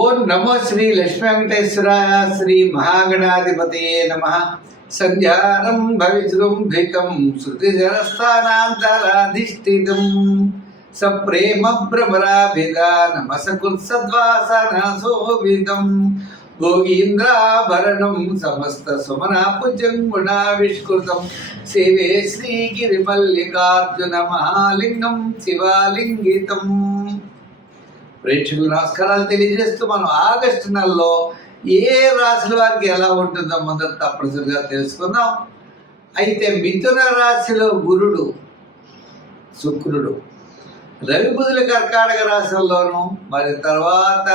ఓం నమో శ్రీ లక్ష్మీ వెంకటేశ్వరాయ శ్రీ మహాగణాధిపతయే నమః. సంధ్యారం భవిజృంభికం శృతిజరస్థానాంతరాధిష్ఠితం సప్రేమ భ్రమరాభిధానమసకృత్సద్వాసనశోభితం భోగీంద్రాభరణం సమస్త సుమనాపుజం గుణావిష్కృతం సేవే శ్రీగిరిమల్లికార్జున మహాలింగం శివాలింగితం. ప్రేక్షకులు నమస్కారాలు తెలియజేస్తూ మనం ఆగస్టు నెలలో ఏ రాశుల వారికి ఎలా ఉంటుందో మొదట తప్పనిసరిగా తెలుసుకుందాం. అయితే మిథున రాశిలో గురుడు, శుక్రుడు, రవి బుధుల కర్కాటక రాశుల్లోనూ, మరి తర్వాత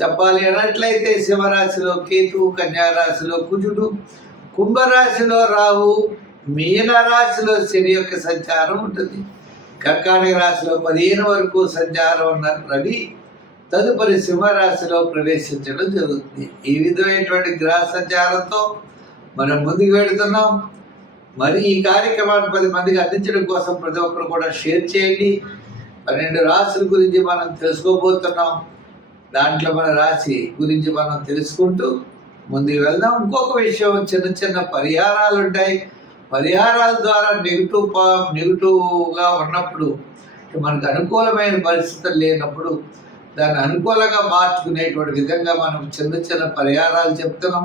చెప్పాలి అన్నట్లయితే సింహరాశిలో కేతువు, కన్యా రాశిలో కుజుడు, కుంభరాశిలో రాహు, మీన రాశిలో శని యొక్క సంచారం ఉంటుంది. కర్కాటక రాశిలో 15 వరకు సంచారం ఉన్న రవి తదుపరి సింహరాశిలో ప్రవేశించడం జరుగుతుంది. ఈ విధమైనటువంటి గ్రహ సంచారంతో మనం ముందుకు వెళుతున్నాం. మరి ఈ కార్యక్రమాన్ని 10 మందికి అందించడం కోసం ప్రతి ఒక్కరు కూడా షేర్ చేయండి. 12 రాశుల గురించి మనం తెలుసుకోబోతున్నాం. దాంట్లో మన రాశి గురించి మనం తెలుసుకుంటూ ముందుకు వెళ్దాం. ఇంకొక విషయం, చిన్న చిన్న పరిహారాలు ఉంటాయి. పరిహారాల ద్వారా నెగిటివ్గా ఉన్నప్పుడు, మనకు అనుకూలమైన పరిస్థితులు లేనప్పుడు దాన్ని అనుకూలంగా మార్చుకునేటువంటి విధంగా మనం చిన్న చిన్న పరిహారాలు చెప్తున్నాం.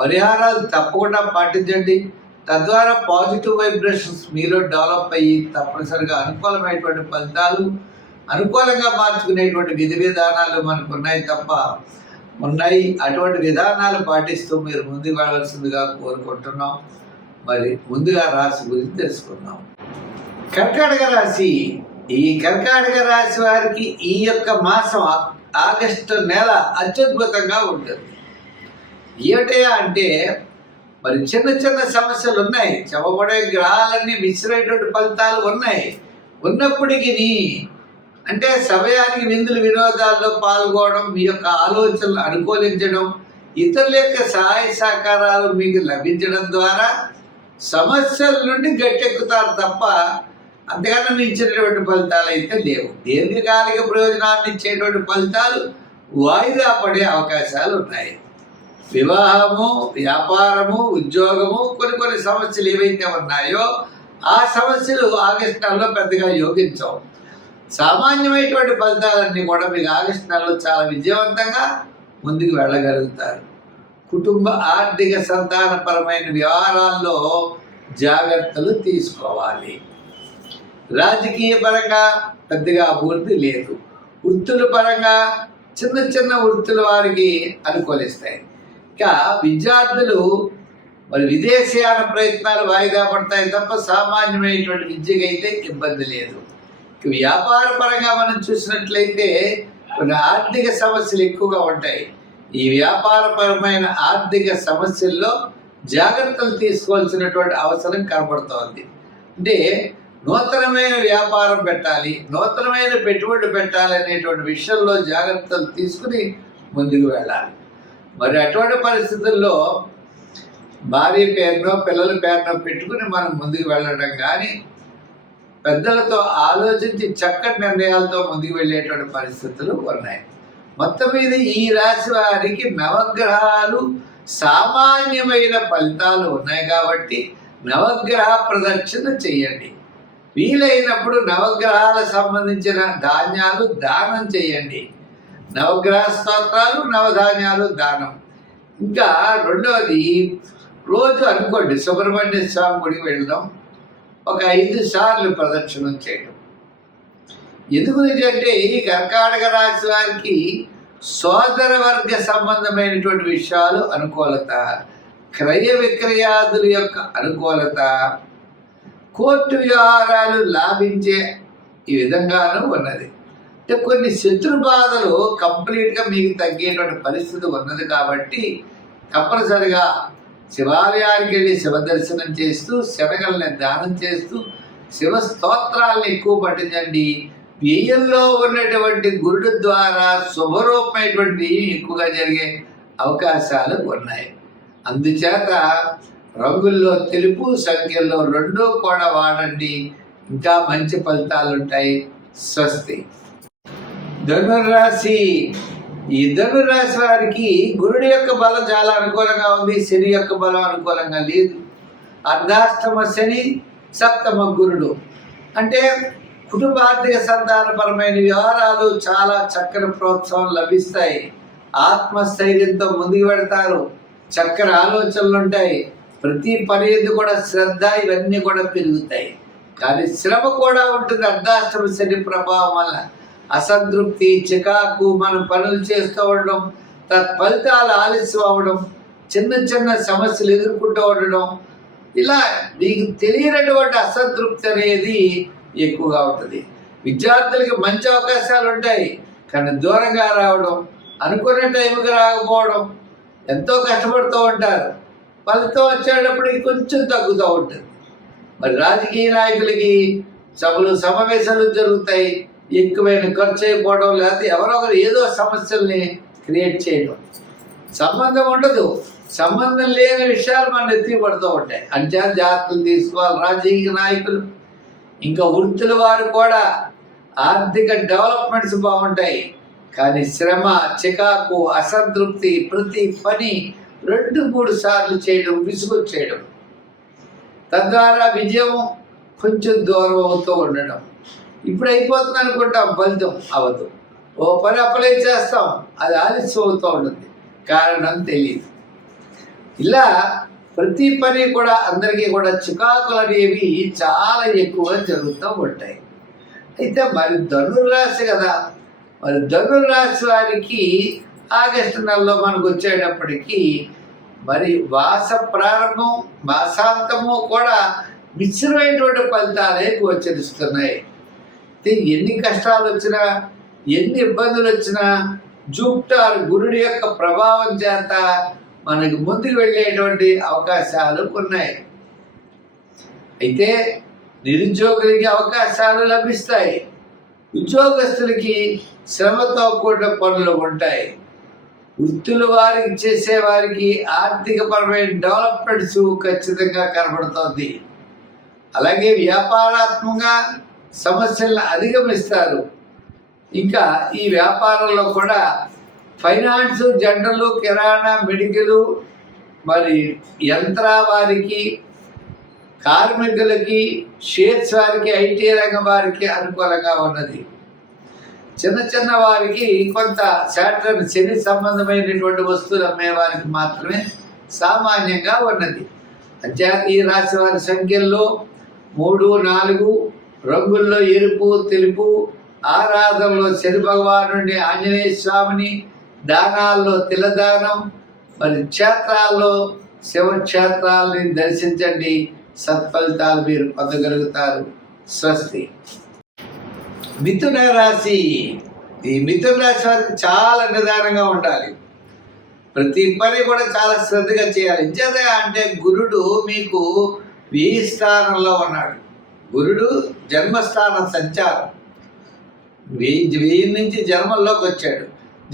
పరిహారాలు తప్పకుండా పాటించండి. తద్వారా పాజిటివ్ వైబ్రేషన్స్ మీలో డెవలప్ అయ్యి తప్పనిసరిగా అనుకూలమైనటువంటి ఫలితాలు, అనుకూలంగా మార్చుకునేటువంటి విధి విధానాలు మనకు ఉన్నాయి. అటువంటి విధానాలు పాటిస్తూ మీరు ముందుకు వెళ్ళాల్సిందిగా కోరుకుంటున్నాం. మరి ముందుగా రాశి గురించి తెలుసుకుందాం. కర్కాటక రాశి. ఈ కర్కాటక రాశి వారికి ఈ యొక్క మాసం ఆగస్టు నెల అత్యద్భుతంగా ఉంటుంది. ఏమిటయా అంటే మరి చిన్న చిన్న సమస్యలు ఉన్నాయి. చెప్పబడే గ్రహాలన్నీ మిశ్రమైనటువంటి ఫలితాలు ఉన్నప్పటికీ అంటే సమయానికి విందులు వినోదాల్లో పాల్గొనడం, మీ యొక్క ఆలోచనలు అనుకూలించడం, ఇతరుల యొక్క సహాయ సహకారాలు మీకు లభించడం ద్వారా సమస్యల నుండి గట్టెక్కుతారు తప్ప అంతకన్నా మించినటువంటి ఫలితాలు అయితే లేవు. దీర్ఘకాలిక ప్రయోజనాన్ని ఇచ్చేటువంటి ఫలితాలు వాయిదా పడే అవకాశాలు ఉన్నాయి. వివాహము, వ్యాపారము, ఉద్యోగము, కొన్ని సమస్యలు ఏవైతే ఉన్నాయో ఆ సమస్యలు ఆగస్టు నెలలో పెద్దగా యోగించవు. సామాన్యమైనటువంటి ఫలితాలన్నీ కూడా మీకు ఆగస్టు నెలలో చాలా విజయవంతంగా ముందుకు వెళ్ళగలుగుతారు. కుటుంబ ఆర్థిక సంతానపరమైన వ్యవహారాల్లో జాగ్రత్తలు తీసుకోవాలి. రాజకీయ పరంగా పెద్దగా అభివృద్ధి లేదు. వృత్తుల పరంగా చిన్న వృత్తుల వారికి అనుకూలిస్తాయి. ఇంకా విద్యార్థులు మరి విదేశీయాన ప్రయత్నాలు వాయిదా పడతాయి తప్ప సామాన్యమైనటువంటి విద్యకైతే ఇబ్బంది లేదు. వ్యాపార పరంగా మనం చూసినట్లయితే కొన్ని ఆర్థిక సమస్యలు ఎక్కువగా ఉంటాయి. ఈ వ్యాపారపరమైన ఆర్థిక సమస్యల్లో జాగ్రత్తలు తీసుకోవాల్సినటువంటి అవసరం కనబడుతోంది. అంటే నూతనమైన వ్యాపారం పెట్టాలి, నూతనమైన పెట్టుబడి పెట్టాలి అనేటువంటి విషయంలో జాగ్రత్తలు తీసుకుని ముందుకు వెళ్ళాలి. మరి అటువంటి పరిస్థితుల్లో భార్య పేరునో పిల్లల పేరునో పెట్టుకుని మనం ముందుకు వెళ్ళడం కానీ, పెద్దలతో ఆలోచించి చక్కటి నిర్ణయాలతో ముందుకు వెళ్ళేటువంటి పరిస్థితులు ఉన్నాయి. మొత్తం మీద ఈ రాశి వారికి నవగ్రహాలు సామాన్యమైన ఫలితాలు ఉన్నాయి కాబట్టి నవగ్రహ ప్రదక్షిణ చేయండి. వీలైనప్పుడు నవగ్రహాలకు సంబంధించిన ధాన్యాలు దానం చేయండి. నవగ్రహ స్తోత్రాలు, నవధాన్యాలు దానం. ఇంకా రెండవది, రోజు అనుకోండి సుబ్రహ్మణ్య స్వామి గుడికి వెళ్ళడం, ఒక 5 సార్లు ప్రదక్షిణం చేయడం. ఎందుకంటే ఈ కర్కాటక రాశి వారికి సోదర వర్గ సంబంధమైనటువంటి విషయాలు అనుకూలత, క్రయ విక్రయాదుల యొక్క అనుకూలత, కోర్టు వ్యవహారాలు లాభించే ఈ విధంగానూ ఉన్నది. అంటే కొన్ని శత్రు బాధలు కంప్లీట్గా మీకు తగ్గేటువంటి పరిస్థితి ఉన్నది కాబట్టి తప్పనిసరిగా శివాలయానికి వెళ్ళి శివ దర్శనం చేస్తూ, శనగల్ని దానం చేస్తూ, శివ స్తోత్రాలను ఎక్కువ పఠించండి. వ్యయంలో ఉన్నటువంటి గురుడు ద్వారా శుభరూపమైనటువంటి ఎక్కువగా జరిగే అవకాశాలు ఉన్నాయి. అందుచేత రంగుల్లో తెలుపు, సంఖ్యల్లో 2 కూడా వాడండి. ఇంకా మంచి ఫలితాలు ఉంటాయి. స్వస్తి. ధనుర్రాశి. ఈ ధనురాశి వారికి గురుడి యొక్క బలం చాలా అనుకూలంగా ఉంది, శని యొక్క బలం అనుకూలంగా లేదు. అర్ధాష్టమ శని, సప్తమ గురుడు అంటే కుటుంబ ఆర్థిక సంతానపరమైన వ్యవహారాలు చాలా చక్కని ప్రోత్సాహం లభిస్తాయి. ఆత్మస్థైర్యంతో ముందుకు పెడతారు, చక్కని ఆలోచనలు ఉంటాయి, ప్రతి పని ఎందు కూడా శ్రద్ధ ఇవన్నీ కూడా పెరుగుతాయి. కానీ శ్రమ కూడా ఉంటుంది. అర్ధాష్టమ శని ప్రభావం వల్ల అసంతృప్తి, చికాకు, మనం పనులు చేస్తూ ఉండడం, తత్ఫలితాలు ఆలస్యం అవ్వడం, చిన్న చిన్న సమస్యలు ఎదుర్కొంటూ ఉండడం, ఇలా మీకు తెలియనటువంటి అసంతృప్తి అనేది ఎక్కువగా ఉంటుంది. విద్యార్థులకి మంచి అవకాశాలు ఉంటాయి, కానీ దూరంగా రావడం, అనుకునే టైంకి రాకపోవడం, ఎంతో కష్టపడుతూ ఉంటారు, ఫలితం వచ్చేటప్పటికి కొంచెం తగ్గుతూ ఉంటుంది. మరి రాజకీయ నాయకులకి సభలు సమావేశాలు జరుగుతాయి, ఎక్కువైన ఖర్చు అయిపోవడం, లేకపోతే ఎవరో ఒకరు ఏదో సమస్యల్ని క్రియేట్ చేయడం, సంబంధం ఉండదు, సంబంధం లేని విషయాలు మన ఎత్తి పడుతూ ఉంటాయి. అంటే జాగ్రత్తలు తీసుకోవాలి రాజకీయ నాయకులు. ఇంకా వృత్తుల వారు కూడా ఆర్థిక డెవలప్మెంట్స్ బాగుంటాయి, కానీ శ్రమ, చికాకు, అసంతృప్తి, ప్రతి పని 2-3 సార్లు చేయడం, విసుగొచ్చేయడం, తద్వారా విజయం కొంచెం దూరం అవుతూ ఉండడం. ఇప్పుడు అయిపోతుంది అనుకుంటాం, ఫలితం అవ్వదు. ఓ పని అప్లై చేస్తాం, అది ఆలస్యం అవుతూ ఉంటుంది, కారణం తెలియదు. ఇలా ప్రతి పని కూడా అందరికీ కూడా చికాకులు అనేవి చాలా ఎక్కువగా జరుగుతూ ఉంటాయి. అయితే మరి ధనుర్రాశి కదా, మరి ధనుర్రాశి వారికి ఆగస్టు నెలలో మనకు వచ్చేటప్పటికీ మరి మాస ప్రారంభం, మాసాంతము కూడా మిశ్రమైనటువంటి ఫలితాలే గోచరిస్తున్నాయి. ఎన్ని కష్టాలు వచ్చినా, ఎన్ని ఇబ్బందులు వచ్చినా, జూపిటర్ గురుడి యొక్క ప్రభావం చేత మనకి ముందుకు వెళ్ళేటువంటి అవకాశాలు ఉన్నాయి. అయితే నిరుద్యోగులకి అవకాశాలు లభిస్తాయి, ఉద్యోగస్తులకి శ్రమతో కూడిన పనులు ఉంటాయి, వృత్తుల వారికి చేసేవారికి ఆర్థికపరమైన డెవలప్మెంట్స్ ఖచ్చితంగా కనబడుతోంది. అలాగే వ్యాపారాత్మకంగా సమస్యలను అధిగమిస్తారు. ఇంకా ఈ వ్యాపారంలో కూడా ఫైనాన్స్, జనరల్, కిరాణా, మెడికల్, మరి యంత్ర వారికి, కార్మికులకి, షేర్స్ వారికి, ఐటీ రంగం వారికి అనుకూలంగా ఉన్నది. చిన్న చిన్న వారికి కొంత శాటర్న్, శని సంబంధమైనటువంటి వస్తువులు అమ్మే వారికి మాత్రమే సామాన్యంగా ఉన్నది. అంచేత ఈ రాశి వారి సంఖ్యల్లో 3, 4, రంగుల్లో ఎరుపు, తెలుపు, ఆరాధనలో శని భగవానుడిని, ఆంజనేయ స్వామిని, దానాల్లో తిలదానం, మరి క్షేత్రాల్లో శివక్షేత్రాలని దర్శించండి, సత్ఫలితాలు మీరు పొందగలుగుతారు. స్వస్తి. మిథున రాశి. ఈ మిథున రాశి వారికి చాలా నిదానంగా ఉండాలి, ప్రతి పని కూడా చాలా శ్రద్ధగా చేయాలి. ఇంచేత అంటే గురుడు మీకు 1000 స్థానంలో ఉన్నాడు. గురుడు జన్మస్థానం సంచారం, 1000 నుంచి జన్మల్లోకి వచ్చాడు.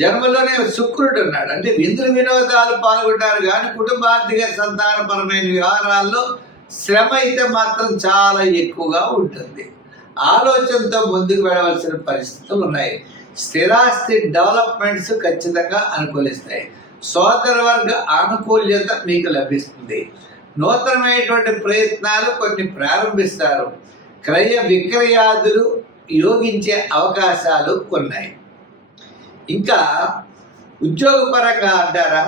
జన్మలోనే శుక్రుడు ఉన్నాడు. అంటే విందులు వినోదాలు పాల్గొంటారు, కానీ కుటుంబ ఆర్థిక సంతానపరమైన వ్యవహారాల్లో శ్రమ అయితే మాత్రం చాలా ఎక్కువగా ఉంటుంది. ఆలోచనతో ముందుకు వెళ్ళవలసిన పరిస్థితులు ఉన్నాయి. స్థిరాస్తి డెవలప్మెంట్స్ ఖచ్చితంగా అనుకూలిస్తాయి. సోదర వర్గ ఆనుకూల్యత మీకు లభిస్తుంది. నూతనమైనటువంటి ప్రయత్నాలు కొన్ని ప్రారంభిస్తారు. క్రయ విక్రయాదులు యోగించే అవకాశాలు ఉన్నాయి. ఇంకా ఉద్యోగపరంగా అంటారా,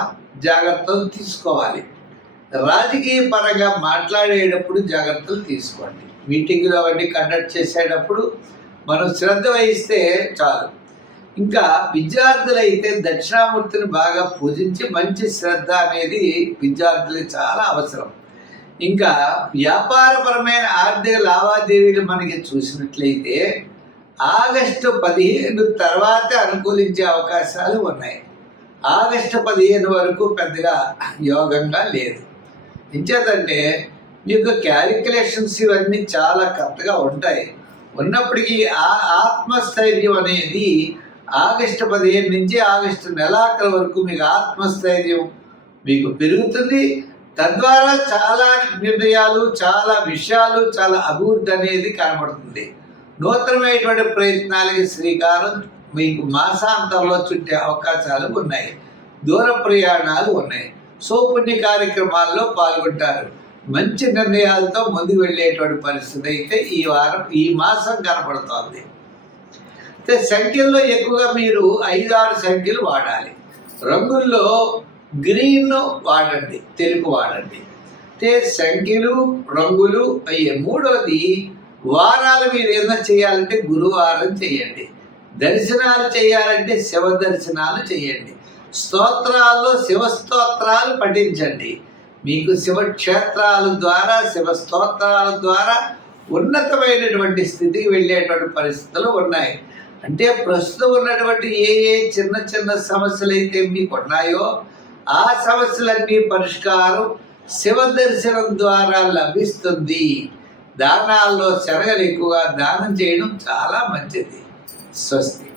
జాగ్రత్తలు తీసుకోవాలి. రాజకీయ పరంగా మాట్లాడేటప్పుడు జాగ్రత్తలు తీసుకోండి. మీటింగులు అవన్నీ కండక్ట్ చేసేటప్పుడు మనం శ్రద్ధ వహిస్తే చాలు. ఇంకా విద్యార్థులైతే దక్షిణామూర్తిని బాగా పూజించి మంచి శ్రద్ధ అనేది విద్యార్థులకు చాలా అవసరం. ఇంకా వ్యాపారపరమైన ఆర్థిక లావాదేవీలు మనకి చూసినట్లయితే ఆగస్టు 15 తర్వాత అనుకూలించే అవకాశాలు ఉన్నాయి. ఆగస్టు 15 వరకు పెద్దగా యోగంగా లేదు. ఇంచేతంటే మీకు క్యాలిక్యులేషన్స్ ఇవన్నీ చాలా కరెక్ట్గా ఉంటాయి. ఉన్నప్పటికీ ఆ ఆత్మస్థైర్యం అనేది ఆగస్టు 15 నుంచి ఆగస్టు నెలాఖరు వరకు మీకు ఆత్మస్థైర్యం మీకు పెరుగుతుంది. తద్వారా చాలా నిర్ణయాలు, చాలా విషయాలు, చాలా అభివృద్ధి అనేది కనబడుతుంది. నూతనమైనటువంటి ప్రయత్నాలకి శ్రీకారం మీకు మాసాంతంలో చుట్టే అవకాశాలు ఉన్నాయి. దూర ప్రయాణాలు ఉన్నాయి. పుణ్య కార్యక్రమాల్లో పాల్గొంటారు. మంచి నిర్ణయాలతో ముందుకు వెళ్ళేటువంటి పరిస్థితి అయితే ఈ మాసం కనపడుతోంది. అయితే సంఖ్యల్లో ఎక్కువగా మీరు 5-6 సంఖ్యలు వాడాలి. రంగుల్లో గ్రీన్ వాడండి, తెలుపు వాడండి. అయితే సంఖ్యలు, రంగులు అయ్యే. మూడోది, వారాలు మీరు ఏదైనా చేయాలంటే గురువారం చేయండి. దర్శనాలు చేయాలంటే శివ దర్శనాలు చేయండి. స్తోత్రాల్లో శివ స్తోత్రాలు పఠించండి. మీకు శివక్షేత్రాల ద్వారా, శివ స్తోత్రాల ద్వారా ఉన్నతమైనటువంటి స్థితికి వెళ్ళేటువంటి పరిస్థితులు ఉన్నాయి. అంటే ప్రస్తుతం ఉన్నటువంటి ఏ చిన్న చిన్న సమస్యలు అయితే మీకు ఉన్నాయో ఆ సమస్యలన్నీ పరిష్కారం శివ దర్శనం ద్వారా లభిస్తుంది. దానాల్లో శనగలు ఎక్కువగా దానం చేయడం చాలా మంచిది. స్వస్తి.